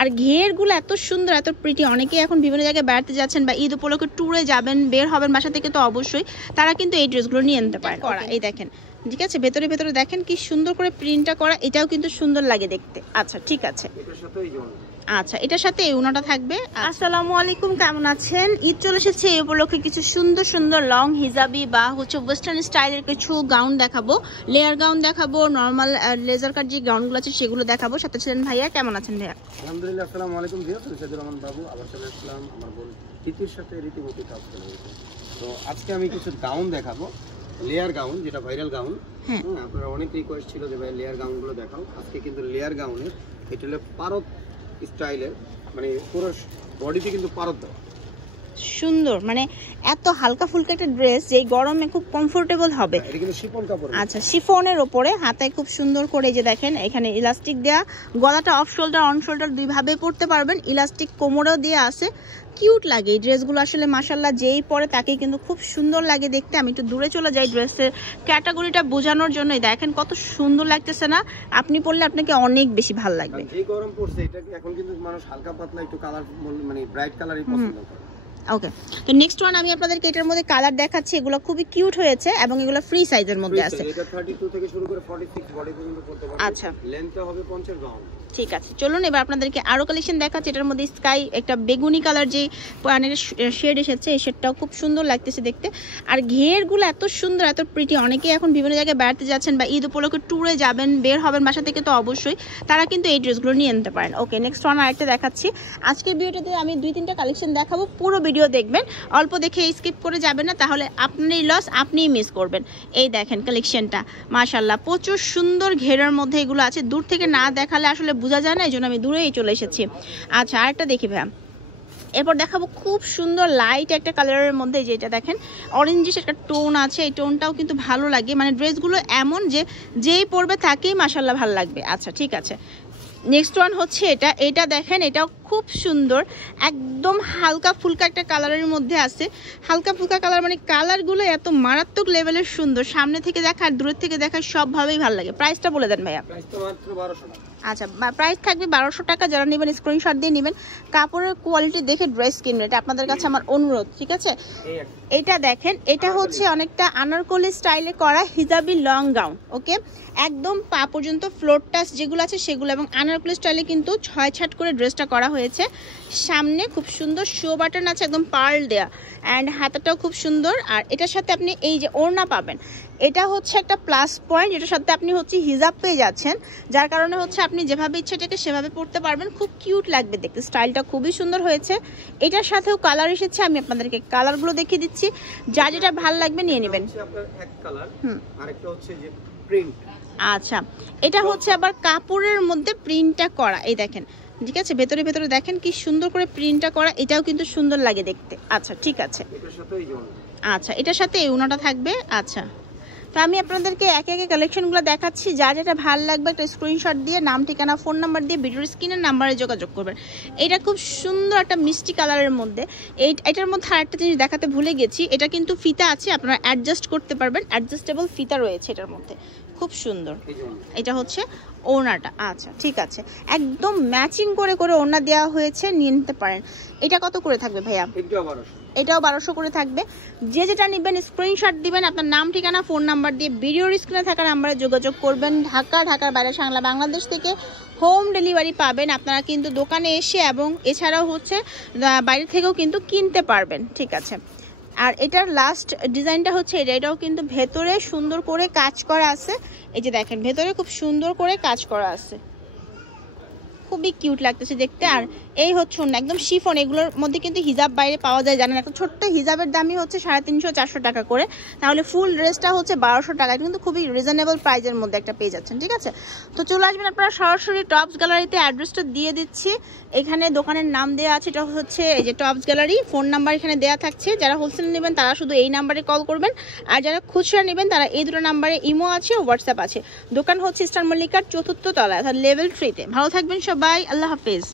আর ঘেরগুলো এত সুন্দর, এত প্রিটি। অনেকেই এখন বিভিন্ন জায়গায় বেড়াতে যাচ্ছেন বা ঈদ উপলক্ষে ট্যুরে যাবেন, বের হবেন বাসা থেকে, তো অবশ্যই তারা কিন্তু এই ড্রেসগুলো নিয়ে নিতে পারেন। করা এই দেখেন, ঠিক আছে, ভেতরে ভেতরে দেখেন কি সুন্দর করে প্রিন্টটা করা, এটাও কিন্তু সুন্দর লাগে দেখতে। আচ্ছা ঠিক আছে, আচ্ছা এটার সাথে এই ওনাটা থাকবে। আসসালামু আলাইকুম, কেমন আছেন? ঈদ চলে এসেছে, এই উপলক্ষে কিছু সুন্দর সুন্দর লং হিজাবি বা হচ্ছে ওয়েস্টার্ন স্টাইলের কিছু গাউন দেখাবো, লেয়ার গাউন দেখাবো, নর্মাল লেজার কাট যে গাউনগুলো আছে সেগুলো দেখাবো। সাথে ছিলেন ভাইয়া, কেমন আছেন ভাইয়া? আলহামদুলিল্লাহ, আসসালামু আলাইকুম ভাইয়া, সৈয়দুর রহমান বাবু আবার চলে আসলাম আমার বোন রীতির সাথে, রীতিমতো কাজ করে। তো আজকে আমি কিছু গাউন দেখাবো, লেয়ার গাউন, যেটা ভাইরাল গাউন। হ্যাঁ, আপনারা অনেক রিকোয়েস্ট ছিল যে ভাই লেয়ার গাউনগুলো দেখাও। আজকে কিন্তু লেয়ার গাউনের, এটা হলো পারদ স্টাইলের, মানে পুরো বডিতে কিন্তু পারদ দেওয়া, সুন্দর, মানে এত হালকা ফুলকা একটা ড্রেস যে গরমে খুব কমফোর্টেবল হবে। এটা কিন্তু শিফন কাপড়। আচ্ছা, শিফনের উপরে হাতায় খুব সুন্দর করে যে দেখেন এখানে ইলাস্টিক দেয়া, গলাটা অফ শোল্ডার অন শোল্ডার দুই ভাবে পরতে পারবেন, ইলাস্টিক কোমরেও দিয়ে আছে। কিউট লাগে এই ড্রেসগুলো আসলে, মাশাআল্লাহ, যেই পরে তাকেই কিন্তু খুব সুন্দর লাগে দেখতে। আমি একটু দূরে চলে যাই ড্রেসের ক্যাটাগরিটা বোঝানোর জন্য। দেখেন কত সুন্দর লাগতেছে না? আপনি পরলে আপনাকে অনেক বেশি ভালো লাগবে। যে গরম পড়ছে, এটা এখন কিন্তু মানুষ হালকা পাতলা একটু কালার, মানে ব্রাইট কালারই পছন্দ করে। ওকে, তো নেক্সট ওয়ান আমি আপনাদেরকে এটার মধ্যে কালার দেখাচ্ছি। এগুলো খুবই কিউট হয়েছে এবং এগুলো ফ্রি সাইজের মধ্যে আছে। এটা 32 থেকে শুরু করে 46 বডি পর্যন্ত পড়তে পারবে। আচ্ছা, লেন্থটা হবে 50 গাউন। ঠিক আছে, চলুন এবার আপনাদেরকে আরো কালেকশন দেখাচ্ছি। এটার মধ্যে স্কাই একটা বেগুনি কালার যে পানের শেড এসেছে, এই শেডটাও খুব সুন্দর লাগতেছে দেখতে। আর ঘেরগুলো এত সুন্দর, এত প্রিটি। অনেকেই এখন বিভিন্ন জায়গায় বেড়াতে যাচ্ছেন বা ঈদ উপলক্ষে ট্যুরে যাবেন, বের হবেন বাসা থেকে, তো অবশ্যই তারা কিন্তু এই ড্রেসগুলো নিয়ে নিতে পারেন। ওকে, নেক্সট ওয়ান আরেকটা দেখাচ্ছি। আজকের ভিডিওটাতে আমি 2-3টা কালেকশন দেখাবো, পুরো ভিডিও দেখবেন, অল্প দেখে স্কিপ করে যাবেন না, তাহলে আপনারই লস, আপনিই মিস করবেন। এই দেখেন কালেকশনটা, মাশাআল্লাহ, প্রচুর সুন্দর ঘেরের মধ্যে এগুলো আছে। দূর থেকে না দেখালে আসলে বোঝা যায় না, এই জন্য আমি দূরেই চলে এসেছি। আচ্ছা, আরেকটা দেখি ভাইয়া, এরপর দেখাবো খুব সুন্দর লাইট একটা কালারের মধ্যে, যেটা দেখেন অরেঞ্জিশ একটা টোন আছে, এই টোনটাও কিন্তু ভালো লাগে। মানে ড্রেসগুলো এমন যে যেই পরবে তাকেই মাশাআল্লাহ ভালো লাগবে। আচ্ছা ঠিক আছে, নেক্সট ওয়ান হচ্ছে এটা দেখেন, এটাও খুব সুন্দর, একদম হালকা ফুলকা একটা কালারের মধ্যে আছে। হালকা ফুলকা কালার, মানে কালারগুলো এত মারাত্মক লেভেলের সুন্দর, সামনে থেকে দেখা আর দূরের থেকে দেখা সবভাবেই ভালো লাগে। প্রাইসটা বলে দেন ভাইয়া। প্রাইসটা মাত্র 1200 টাকা। আচ্ছা, প্রাইস থাকবে 1200 টাকা। যারা নেবেন স্ক্রিনশট দিয়ে নেবেন, কাপড়ের কোয়ালিটি দেখে ড্রেস কিনবেন, এটা আপনাদের কাছে আমার অনুরোধ, ঠিক আছে? এটা দেখেন, এটা হচ্ছে অনেকটা আনারকলি স্টাইলে করা হিজাবি লং গাউন। ওকে, একদম পা পর্যন্ত ফ্লোর টাচ যেগুলো আছে সেগুলো, এবং আনারকলি স্টাইলে কিন্তু 6 করে ড্রেসটা করা হয়েছে। সামনে খুব সুন্দর শো বাটন আছে, একদম পার্ল দেয়া, অ্যান্ড হাতাটাও খুব সুন্দর। আর এটার সাথে আপনি এই যে ওড়না পাবেন, এটা হচ্ছে একটা প্লাস পয়েন্ট। এটার সাথে আপনি হচ্ছে হিজাব পেয়ে যাচ্ছেন, যার কারণে হচ্ছে আপনি যেভাবে ইচ্ছাটাকে সেভাবে পড়তে পারবেন, খুব কিউট লাগবে দেখতে। স্টাইলটা খুবই সুন্দর হয়েছে। এটার সাথেও কালার এসেছে, আমি আপনাদেরকে কালারগুলো দেখিয়ে দিচ্ছি, যা যেটা ভালো লাগবে নিয়ে নেবেন। আচ্ছা, এটা হচ্ছে আবার কাপড়ের মধ্যে প্রিন্টটা করা, এই দেখেন, ঠিক আছে, ভেতরে ভেতরে দেখেন কি সুন্দর করে প্রিন্টটা করা, এটাও কিন্তু সুন্দর লাগে দেখতে। আচ্ছা ঠিক আছে, আচ্ছা এটার সাথে এই ওনাটা থাকবে। আচ্ছা, তো আমি আপনাদেরকে একে একে কালেকশনগুলো দেখাচ্ছি, যা যেটা ভালো লাগবে একটা স্ক্রিনশট দিয়ে নাম, ঠিকানা, ফোন নাম্বার দিয়ে ভিডিওর স্ক্রিনের নাম্বারে যোগাযোগ করবেন। এটা খুব সুন্দর একটা মিষ্টি কালারের মধ্যে। এটার মধ্যে আরেকটা জিনিস দেখাতে ভুলে গেছি, এটা কিন্তু ফিতা আছে, আপনারা অ্যাডজাস্ট করতে পারবেন, অ্যাডজাস্টেবল ফিতা রয়েছে এটার মধ্যে, খুব সুন্দর। এটা হচ্ছে ওড়নাটা। আচ্ছা ঠিক আছে, একদম ম্যাচিং করে করে ওড়না দেওয়া হয়েছে, নিয়ে নিতে পারেন। এটা কত করে থাকবে ভাইয়া? এটাও 1200 করে থাকবে। যে যেটা নেবেন স্ক্রিনশট দিবেন, আপনার নাম, ঠিকানা, ফোন নাম্বার দিয়ে ভিডিওর স্ক্রিনে থাকা নাম্বারে যোগাযোগ করবেন। ঢাকার বাইরে সাংলা বাংলাদেশ থেকে হোম ডেলিভারি পাবেন। আপনারা কিন্তু দোকানে এসে এবং এছাড়াও হচ্ছে বাইরে থেকেও কিন্তু কিনতে পারবেন, ঠিক আছে? আর এটার লাস্ট ডিজাইনটা হচ্ছে এটাও কিন্তু ভেতরে সুন্দর করে কাজ করা আছে। এই যে দেখেন, ভেতরে খুব সুন্দর করে কাজ করা আছে, খুবই কিউট লাগতেছে দেখতে। আর এই হচ্ছে একদম শিফন, এগুলোর মধ্যে কিন্তু হিজাব বাইরে পাওয়া যায়, জানেন? একটা ছোট্ট হিজাবের দামই হচ্ছে 350-400 টাকা করে, তাহলে ফুল ড্রেসটা হচ্ছে 1200 টাকা। কিন্তু খুবই রিজনেবল প্রাইসের মধ্যে একটা পেয়ে যাচ্ছেন, ঠিক আছে? তো চলে আসবেন আপনারা সরাসরি টপস গ্যালারিতে, অ্যাড্রেসটা দিয়ে দিচ্ছি, এখানে দোকানের নাম দেওয়া আছে, এটা হচ্ছে এই যে টপস গ্যালারি। ফোন নাম্বার এখানে দেওয়া থাকছে, যারা হোলসেল নেবেন তারা শুধু এই নাম্বারে কল করবেন, আর যারা খুচরা নেবেন তারা এই দুটো নাম্বারে ইমো আছে, হোয়াটসঅ্যাপ আছে। দোকান হচ্ছে ইস্টার্ন মল্লিকার 4th তলায়, অর্থাৎ লেভেল 3-তে। ভালো থাকবেন সবাই, আল্লাহ হাফেজ।